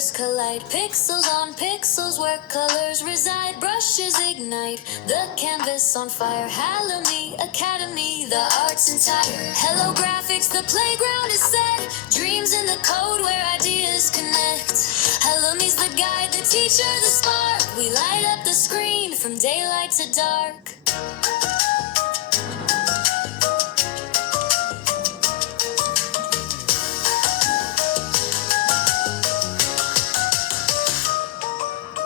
colors collide. Pixels on pixels where colors reside. Brushes ignite the canvas on fire. Halloumi Academy, the art's entire. Hello graphics, the playground is set. Dreams in the code where ideas connect. Halloumi's the guide, the teacher, the spark. We light up the screen from daylight to dark.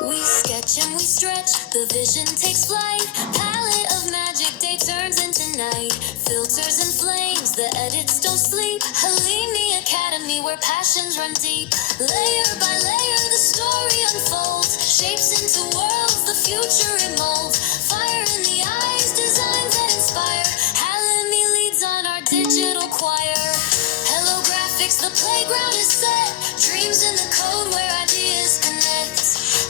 We sketch and we stretch, the vision takes flight. Palette of magic, day turns into night. Filters and flames, the edits don't sleep. Halloumi Academy, where passions run deep. Layer by layer, the story unfolds. Shapes into worlds, the future it molds. Fire in the eyes, designs that inspire. Halloumi leads on our digital choir. Hello graphics, the playground is set. Dreams in the code where ideas connect.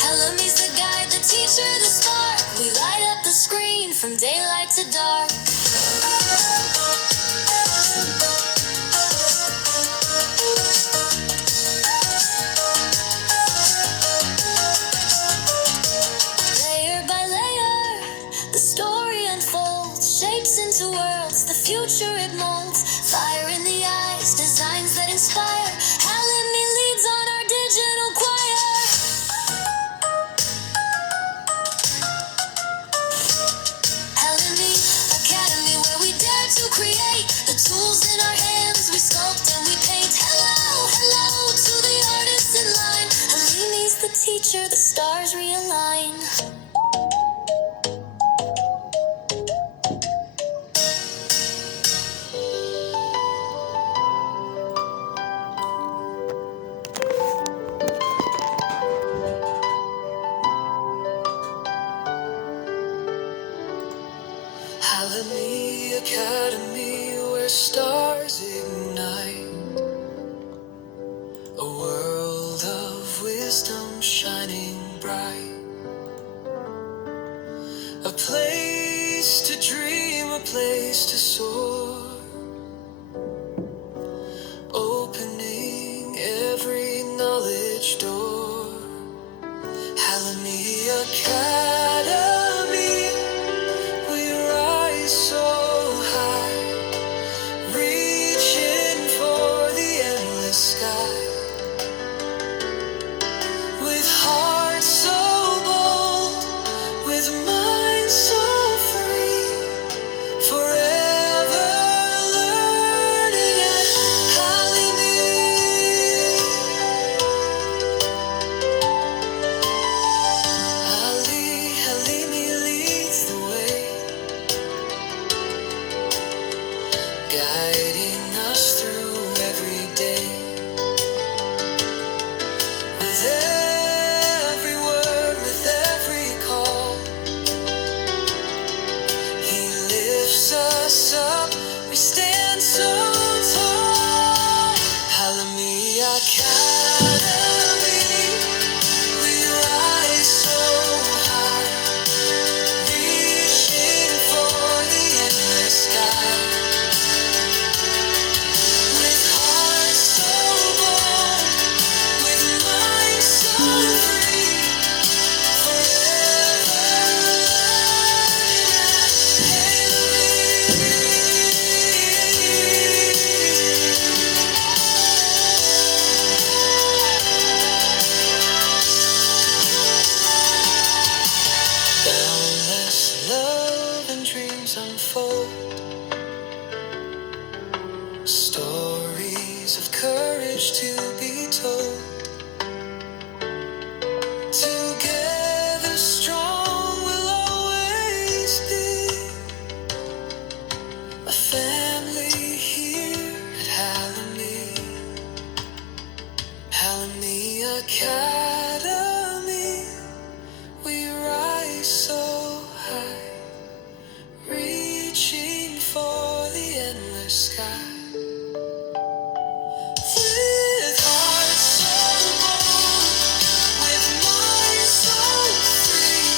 Halloumi's the guide, the teacher, the spark. We light up the screen from daylight to dark. Layer by layer, the story unfolds. Shapes into worlds, the future it molds. Fire in the eyes, designs that inspire. Halloumi leads on our digital choir. Halloumi Academy, where we dare to create. The tools in our hands, we sculpt and we paint. Hello, hello to the artists in line. Halloumi's the teacher, the stars realign. Halloumi Academy, where stars ignite. A world of wisdom shining bright. A place to dream, a place to soar. Opening every knowledge door. Halloumi Academy, we rise so high, reaching for the endless sky. With hearts so bold, with minds so free, forever learning at Halloumi. Halloumi leads the way, guiding us through every day. With every word, with every call, he lifts us up, we stand so tall. Halloumi Academy, we rise so high, reaching for the endless sky. With hearts so bold, with minds so free, forever boundless love and dreams unfold. Stories of courage to be told. Together strong we'll always be. A family here at Halloumi. Halloumi Academy, we rise so high, reaching for the endless sky. With hearts so bold, with minds so free,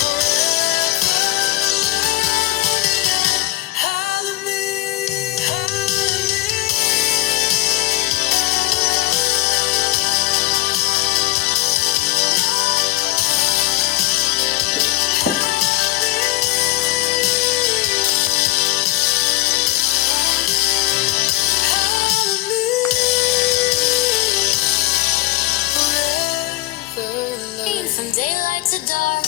forever learning at Halloumi, Halloumi. from daylight to dark.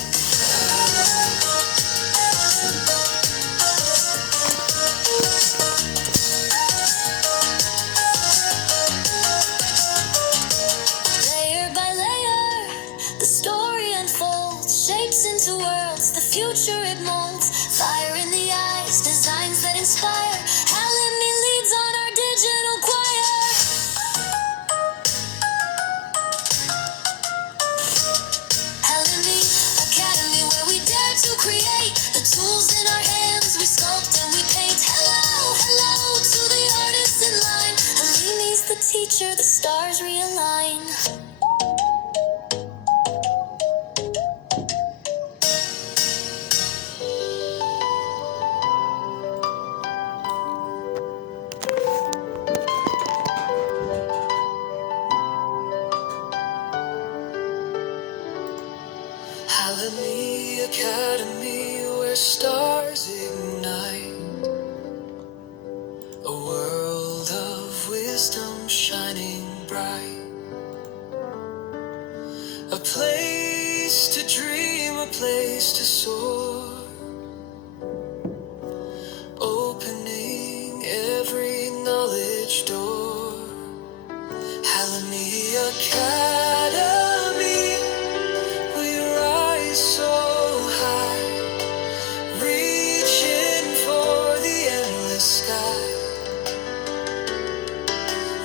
Layer by layer, the story unfolds, shapes into worlds, the future it molds. Fire in the eyes, designs that inspire. Alamy leads on our digital choir. Alamy Academy, where we dare to create. The tools in our hands, we sculpt and we paint. Hello, hello to the artists in line. Alamy's the teacher, the stars realign. Alamy Academy, where stars ignite. A world of wisdom shining bright. A place to dream, a place to soar. Opening every knowledge door. Alamy Academy, we rise so high, reaching for the endless sky.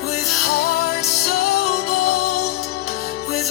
With hearts so bold, with